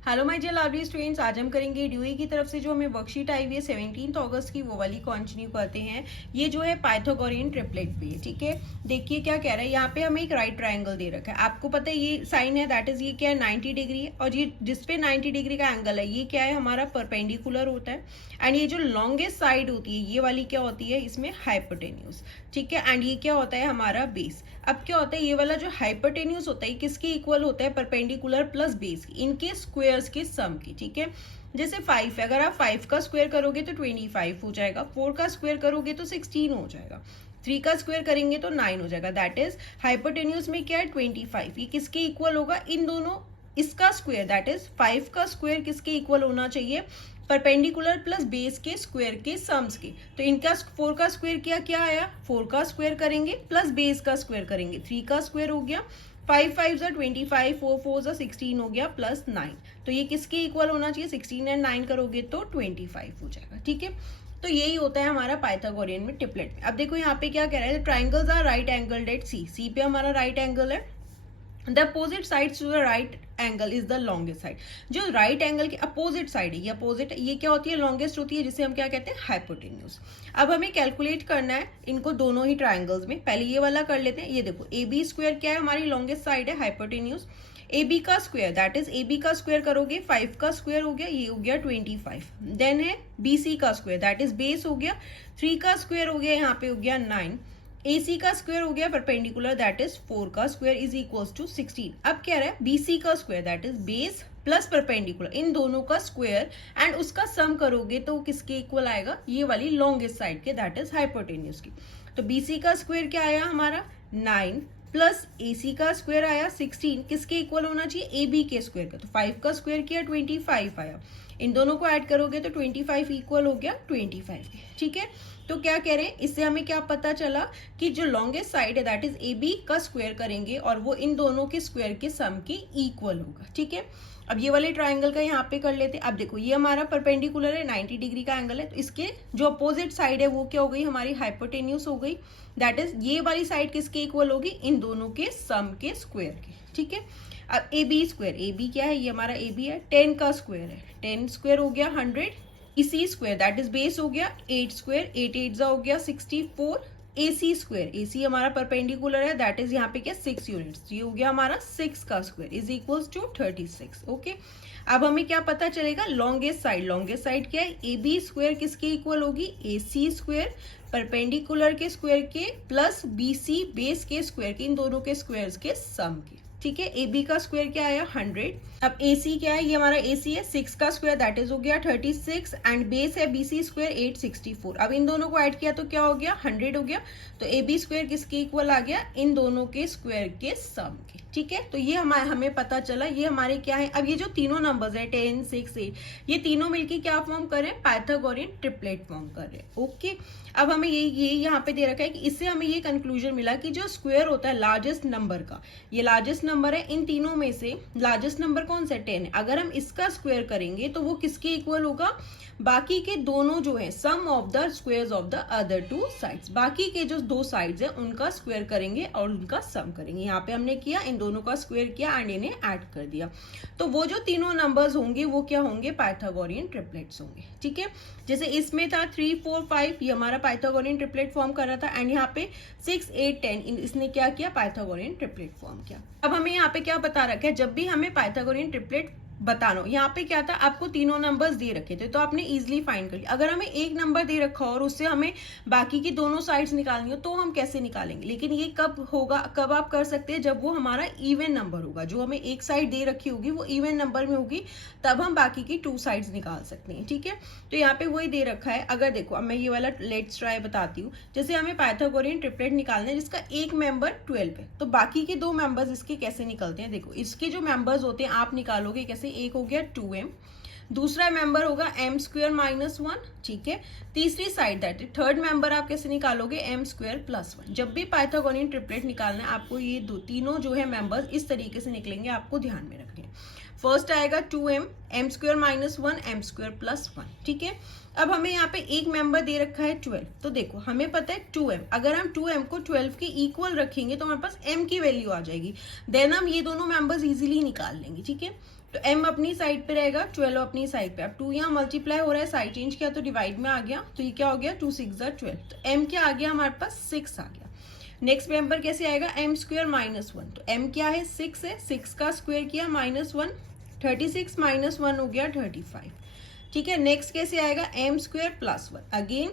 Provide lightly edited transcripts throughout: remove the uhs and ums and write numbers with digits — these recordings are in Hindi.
Hello my dear lovely students, आज हम करेंगे ड्यूई की तरफ से जो हमें वर्कशीट आई हुई है 17 अगस्त की, वो वाली कंटिन्यू करते हैं। ये जो है पाइथागोरियन ट्रिपलेट पे, ठीक है। देखिए क्या कह रहा है, यहाँ पे हमें एक राइट ट्राइंगल दे रखा है। आपको पता है ये साइन है, दैट इज ये क्या है 90 डिग्री है, और ये जिसपे 90 डिग्री का एंगल है ये क्या है हमारा परपेंडिकुलर होता है। एंड ये जो लॉन्गेस्ट साइड होती है ये वाली क्या होती है, इसमें हाइपोटेन्यूज, ठीक है। एंड ये क्या होता है हमारा बेस। अब क्या होता है, ये वाला जो हाइपोटेन्यूज होता है किसके इक्वल होता है, परपेंडिकुलर प्लस बेस, इनके स्क्वायर्स के सम की, ठीक है। जैसे 5 है, अगर आप 5 का स्क्वायर करोगे तो 25 हो जाएगा, 4 का स्क्वायर करोगे तो 16 हो जाएगा, 3 का स्क्वायर करेंगे तो 9 हो जाएगा। दैट इज हाइपोटेन्यूज में क्या है 25, ये किसके इक्वल होगा, इन दोनों, इसका स्क्वायर दैट इज 5 का स्क्वायर किसके इक्वल होना चाहिए, परपेंडिकुलर प्लस बेस के स्क्वायर के सम्स के। तो इनका 4 का स्क्वायर क्या क्या आया, 4 का स्क्वायर करेंगे प्लस बेस का स्क्वायर करेंगे, 3 का स्क्वायर हो गया, 5 5 25, 4 4 16 हो गया, प्लस 9। तो ये किसके इक्वल होना चाहिए, 16 एंड 9 करोगे तो 25 हो जाएगा, ठीक है। तो यही होता है हमारा पाइथागोरियन में ट्रिपलेट में। अब देखो यहाँ पे क्या कह रहा है, triangles are right angled at C, C पे हमारा राइट एंगल है, the opposite side to the right angle is the longest side. जो राइट एंगल के अपोजिट साइड है, ये अपोजिट, ये क्या होती है, लॉन्गेस्ट होती है, जिसे हम क्या कहते हैं, हाइपोटेन्यूज। अब हमें कैलकुलेट करना है इनको दोनों ही ट्राइंगल्स में। पहले ये वाला कर लेते हैं। ये देखो ए बी स्क्वायर क्या है, हमारी लॉन्गेस्ट साइड है, हाइपोटेन्यूज। ए बी का square that is A B का स्क्वायर करोगे 5 का स्क्वायर हो गया, ये हो गया 25। देन है बी सी का स्क्वायर दैट इज बेस हो गया, 3 का स्क्वायर हो गया, यहाँ पे हो गया 9। AC का स्क्वायर हो गया परपेंडिकुलर दैट इज 4 का स्क्वायर इज इक्वल्स टू 16। अब क्या रहा है, BC का square that is base plus perpendicular, इन दोनों का स्क्वायर एंड उसका सम करोगे तो किसके इक्वल आएगा, ये वाली लॉन्गेस्ट साइड के दैट इज हाइपोटेन्यूज की। तो BC का स्क्वायर क्या आया हमारा 9 प्लस AC का स्क्वायर आया 16, किसके इक्वल होना चाहिए, AB के स्क्वायर का। तो 5 का स्क्वायर किया 25 आया, इन दोनों को ऐड करोगे तो 25 इक्वल हो गया 25 के, ठीक है। तो क्या कह रहे हैं, इससे हमें क्या पता चला कि जो लॉन्गेस्ट साइड है दैट इज ए बी का स्क्वायर करेंगे और वो इन दोनों के स्क्वायर के सम के इक्वल होगा, ठीक है। अब ये वाले ट्राइंगल का यहाँ पे कर लेते हैं। अब देखो ये हमारा परपेंडिकुलर है, 90 डिग्री का एंगल है, तो इसके जो अपोजिट साइड है वो क्या हो गई, हमारी हाइपोटेन्यूज हो गई। दैट इज ये वाली साइड किसके इक्वल होगी, इन दोनों के सम के स्क्वायर के, ठीक है। अब A B square, A B क्या है, ये हमारा ए बी है, 10 का स्क्वायर है, 10 स्क्वायर हो गया 100, इसी स्क्वायर दैट इज बेस हो गया 8 स्क्वायर, 8 8 हो गया 64। AC स्क्वायर, AC हमारा परपेंडिकुलर है दैट इज यहाँ पे क्या 6 यूनिट्स, ये हो गया हमारा 6 का square is equals to 36, okay. अब हमें क्या पता चलेगा, लॉन्गेस्ट साइड, लॉन्गेस्ट साइड क्या है, AB स्क्वायर किसके इक्वल होगी, AC स्क्वायर परपेंडिकुलर के स्क्वायर के प्लस BC बेस के स्क्वायर के, इन दोनों के स्क्वायर्स के सम के, ठीक है। ए बी का स्क्वायर क्या आया 100। अब ए सी क्या है, ये हमारा ए सी है, 6 का स्क्वायर दैट इज हो गया 36 एंड बेस है बी सी स्क्वायर 864। अब इन दोनों को ऐड किया तो क्या हो गया 100 हो गया। तो ए बी स्क्वायर किसके इक्वल आ गया, इन दोनों के स्क्वायर के सम के, ठीक है। तो ये हमें पता चला ये हमारे क्या है। अब ये जो तीनों नंबर्स है 10 6 8, ये तीनों मिलके क्या फॉर्म कर रहे हैं, पाइथागोरियन ट्रिपलेट फॉर्म कर रहे हैं, ओके। अब हमें ये यहाँ पे दे रखा है कि इससे हमें ये कंक्लूजन मिला कि जो स्क्वायर होता है लार्जेस्ट नंबर का, ये लार्जेस्ट नंबर है, इन तीनों में से लार्जेस्ट नंबर कौन सा है 10 है। अगर हम इसका स्क्वायर करेंगे तो वो किसके इक्वल होगा, बाकी के दोनों जो है sum of the squares of the other two sides, बाकी के जो दो साइड्स है उनका स्क्वायर करेंगे और उनका सम करेंगे। यहाँ पे हमने किया, इन दोनों का स्क्वायर किया एंड इन्हें ऐड कर दिया, तो वो जो तीनों नंबर्स होंगे वो क्या होंगे, पाइथागोरियन ट्रिपलेट्स होंगे, ठीक है। जैसे इसमें था 3 4 5, ये हमारा पाइथागोरियन ट्रिपलेट फॉर्म कर रहा था, एंड यहाँ पे 6 8 10 इसने क्या किया, पाइथागोरियन ट्रिपलेट फॉर्म किया। अब हमें यहाँ पे क्या बता रखा है, जब भी हमें पाइथागोरियन ट्रिपलेट बताना, यहाँ पे क्या था, आपको तीनों नंबर्स दे रखे थे तो आपने इजीली फाइंड कर लिया। अगर हमें एक नंबर दे रखा हो और उससे हमें बाकी की दोनों साइड्स निकालनी हो तो हम कैसे निकालेंगे, लेकिन ये कब होगा, कब आप कर सकते हैं, जब वो हमारा इवन नंबर होगा, जो हमें एक साइड दे रखी होगी वो इवन नंबर में होगी, तब हम बाकी की 2 साइड्स निकाल सकते हैं, ठीक है। तो यहाँ पे वही दे रखा है। अगर देखो अब मैं ये वाला लेट्स ट्राई बताती हूँ। जैसे हमें पाइथागोरियन ट्रिपलेट निकालना है जिसका एक मेंबर 12 है, तो बाकी के 2 मेंबर्स इसके कैसे निकलते हैं, देखो इसके जो मेंबर्स होते हैं आप निकालोगे कैसे, एक हो गया 2m, दूसरा मेंबर होगा m स्क्वायर माइनस 1, ठीक है। तीसरी साइड दैट थर्ड मेंबर आप कैसे निकालोगे, m स्क्वायर प्लस 1। जब भी पाइथागोरियन ट्रिपलेट निकालना है आपको ये तीनों जो है मेंबर्स इस तरीके से निकलेंगे, आपको ध्यान में रखने हैं। फर्स्ट आएगा 2m, m square minus 1, m square plus 1, ठीक है। अब हमें यहाँ पे एक मेंबर दे रखा है 12, तो देखो हमें पता है 2m, अगर हम 2m को 12 के इक्वल रखेंगे तो हमारे पास m की वैल्यू आ जाएगी, देन हम ये दोनों मेंबर्स इजीली निकाल लेंगे, ठीक है। तो m अपनी साइड पे रहेगा, 12 अपनी साइड पे। अब 2 यहाँ मल्टीप्लाई हो रहा है, साइड चेंज किया तो डिवाइड में आ गया, तो ये क्या हो गया 2 6 12, तो m क्या आ गया हमारे पास 6 आ गया। नेक्स्ट मेंबर कैसे आएगा, m स्क्वायर माइनस 1, तो m क्या है 6 है, 6 का स्क्वायर किया माइनस 1, 36 माइनस 1 हो गया 35, ठीक है। नेक्स्ट कैसे आएगा m square plus 1, again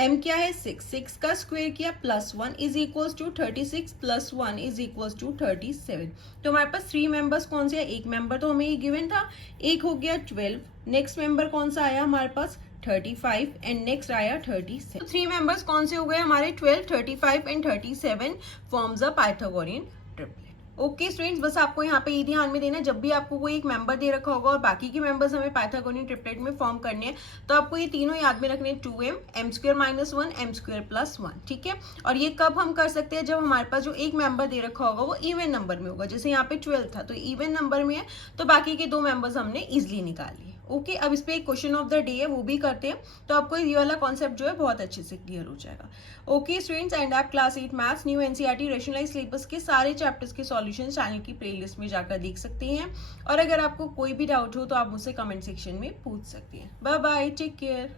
m क्या है 6, 6 का स्क्वायर किया plus 1 is equals to 36 plus 1 is equals to 37। तो हमारे पास 3 मेंबर्स कौन से हैं, एक मेंबर तो हमें ये गिवन था, एक हो गया 12, नेक्स्ट मेंबर कौन सा आया हमारे पास 35 एंड नेक्स्ट आया 37। तो 3 मेंबर्स कौन से हो गए हमारे 12, 35 and 37 forms a Pythagorean triplet. Okay students, बस आपको यहाँ पे ये ध्यान में देना है, जब भी आपको कोई एक मेंबर दे रखा होगा और बाकी के मेंबर्स हमें पाइथागोरियन ट्रिपलेट में फॉर्म करने हैं, तो आपको ये तीनों याद में रखने हैं, 2m, m square minus 1, m square plus 1, ठीक है। और ये कब हम कर सकते हैं, जब हमारे पास जो एक मेंबर दे रखा होगा वो इवन नंबर में होगा, जैसे यहाँ पे 12 था तो इवन नंबर में है, तो बाकी के 2 मेंबर्स हमने इजिली निकाल लिए। ओके, अब इस पे एक क्वेश्चन ऑफ द डे है, वो भी करते हैं, तो आपको ये वाला कॉन्सेप्ट जो है बहुत अच्छे से क्लियर हो जाएगा। ओके स्टूडेंट्स, एंड आप class 8 maths new NCERT rationalised syllabus के सारे चैप्टर्स के सॉल्यूशन चैनल की प्लेलिस्ट में जाकर देख सकते हैं, और अगर आपको कोई भी डाउट हो तो आप मुझसे कमेंट सेक्शन में पूछ सकते हैं। Bye bye, take care.